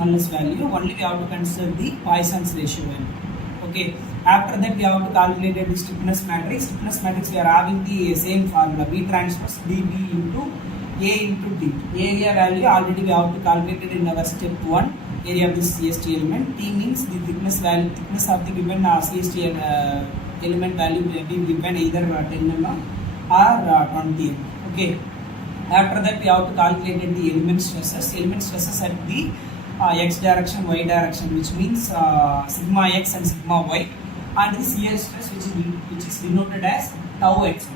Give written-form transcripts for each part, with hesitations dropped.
smallest value. Only we have to consider the Poisson's ratio value. Okay. After that, we have to calculate the stiffness matrix. Stiffness matrix, we are having the same formula: B transpose dB into A into D. Area value already we have to calculate it in our step 1. Area of this CST element. T means the thickness value. Thickness of the given CST element value will be given either 10 mm or 20 mm. Okay. After that, we have to calculate the element stresses. Element stresses at the x direction, y direction, which means sigma x and sigma y, and the shear stress, which is denoted as tau x.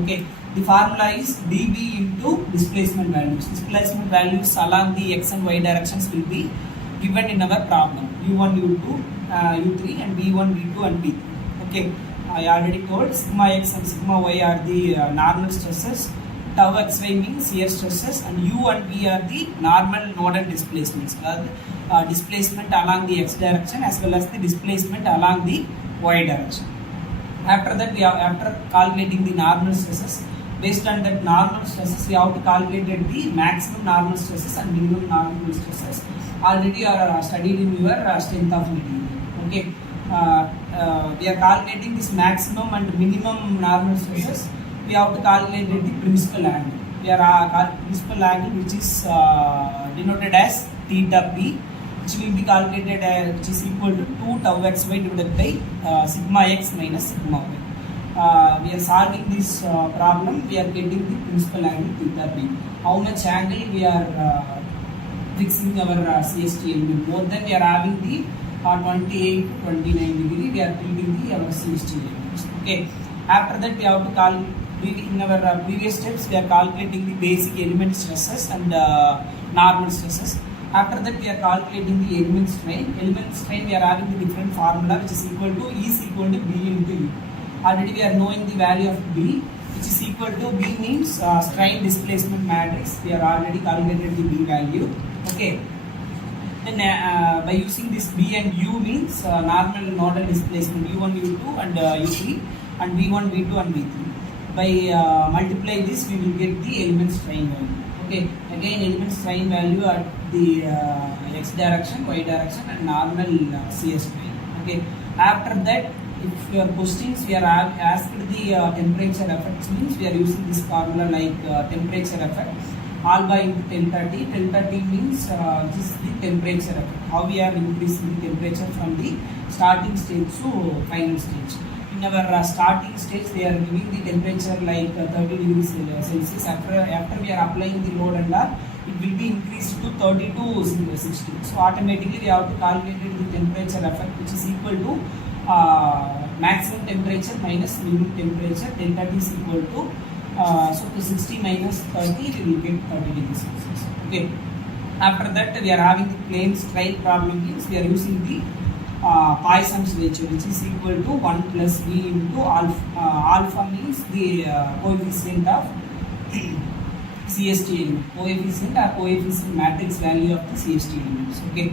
Okay. The formula is dB into displacement values. Displacement values along the x and y directions will be given in our problem: u1, u2, u3, and v1, v2, and v3. Okay. I already told sigma x and sigma y are the normal stresses. Tau xy means shear stresses, and u and v are the normal nodal displacements, displacement along the x direction as well as the displacement along the y direction. After that, after calculating the normal stresses, based on that normal stresses, we have to calculate the maximum normal stresses and minimum normal stresses. Already are studied in your strength of material. Okay. We are calculating this maximum and minimum normal stresses. We have to calculate the principal angle. We are principal angle, which is denoted as theta p, which will be calculated as, which is equal to 2 tau xy divided by sigma x minus sigma y. We are solving this problem. We are getting the principal angle theta p. How much angle we are fixing our CST element? More than we are having the 28 to 29 degree. We are treating our CST elements. Okay. After that, we have to calculate. In our previous steps, we are calculating the basic element stresses and normal stresses. After that, we are calculating the element strain. Element strain, we are having the different formula, which is equal to E is equal to B into U. Already we are knowing the value of B, which is equal to B means strain displacement matrix. We are already calculated the B value. Okay. Then by using this B and U means normal nodal displacement U1, U2, and U3, and V1, V2, and V3. By multiply this, we will get the element strain value. Okay. Again, element strain value at the x direction, y direction, and normal shear strain. Okay. After that, if your questions we are asked the temperature effects, means we are using this formula like temperature effect alpha into 1030. 1030 means this is the temperature effect. How we are increasing the temperature from the starting stage to final stage. In our starting stage, they are giving the temperature like 30 degrees Celsius. After we are applying the load and all, it will be increased to 30 to 60. So automatically we have to calculate the temperature effect, which is equal to maximum temperature minus minimum temperature. Delta T is equal to so to 60 minus 30, we will get 30 degrees Celsius. Okay. After that, we are having the plane strain problem. Means we are using the Poisson's ratio, which is equal to 1 plus V into alpha. Alpha means the coefficient of CST element, coefficient matrix value of the CST elements. Okay.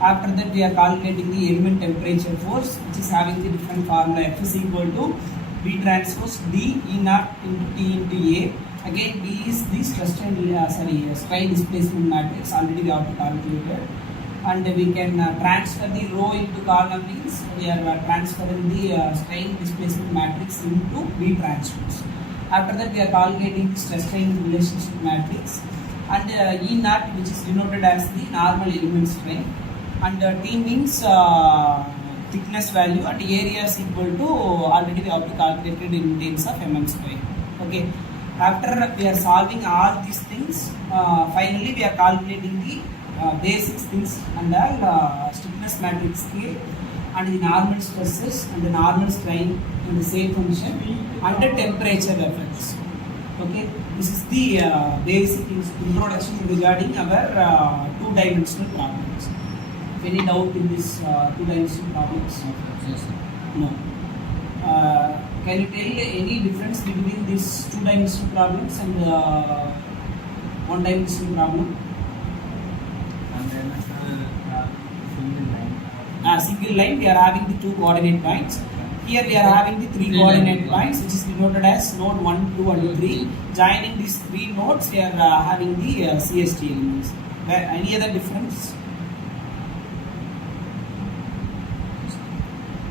After that, we are calculating the element temperature force, which is having the different formula. F is equal to B transpose D E naught into T into A. Again, B is the strain displacement matrix. Already we have to calculate it. And we can transfer the rho into column, means we are transferring the strain displacement matrix into B transpose. After that, we are calculating the stress strain relationship matrix, and E naught, which is denoted as the normal element strain, and T means thickness value, and area is equal to, already we have to calculate it in terms of mm square. Okay. After we are solving all these things, finally we are calculating the basic things and all stiffness matrix scale and the normal stresses and the normal strain in the same function and the temperature effects. Okay, this is the basic introduction regarding our two-dimensional problems. Any doubt in this two-dimensional problems? Yes. No. Can you tell any difference between these two-dimensional problems and one-dimensional problem? Single line, we are having the 2 coordinate points. Here we are having the 3 coordinate points, which is denoted as node 1, 2, and 3. Joining these 3 nodes, we are having the CST elements. Any other difference?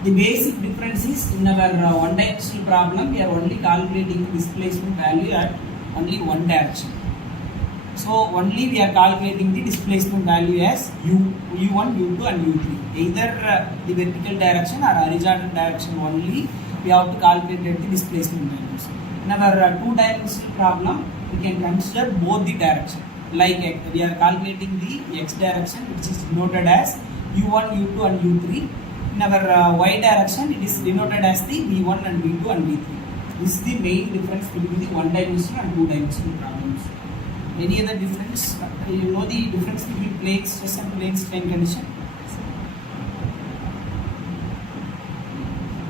The basic difference is in our one-dimensional problem, we are only calculating the displacement value at only one direction. So only we are calculating the displacement value as u1, u2 and u3. Either the vertical direction or horizontal direction only we have to calculate the displacement values. In our two-dimensional problem, we can consider both the direction. Like we are calculating the x direction, which is denoted as u1, u2 and u3. In our y direction, it is denoted as the v1 and v2 and v3. This is the main difference between the one-dimensional and two-dimensional problems. Any other difference? You know the difference between plane stress and plane strain condition?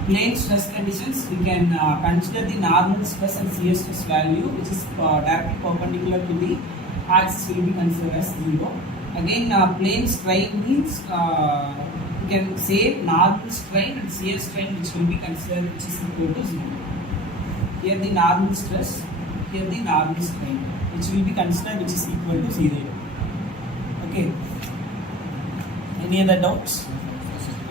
Plane stress conditions, we can consider the normal stress and shear stress value, which is directly perpendicular to the axis, will be considered as 0. Again, plane strain means we can say normal strain and shear strain, which will be considered, which is equal to 0. Here the normal stress, here the normal strain, which will be considered, which is equal to 0. Okay. Any other doubts?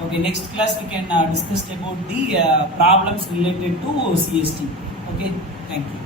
Okay, next class we can discuss about the problems related to CST. Okay, thank you.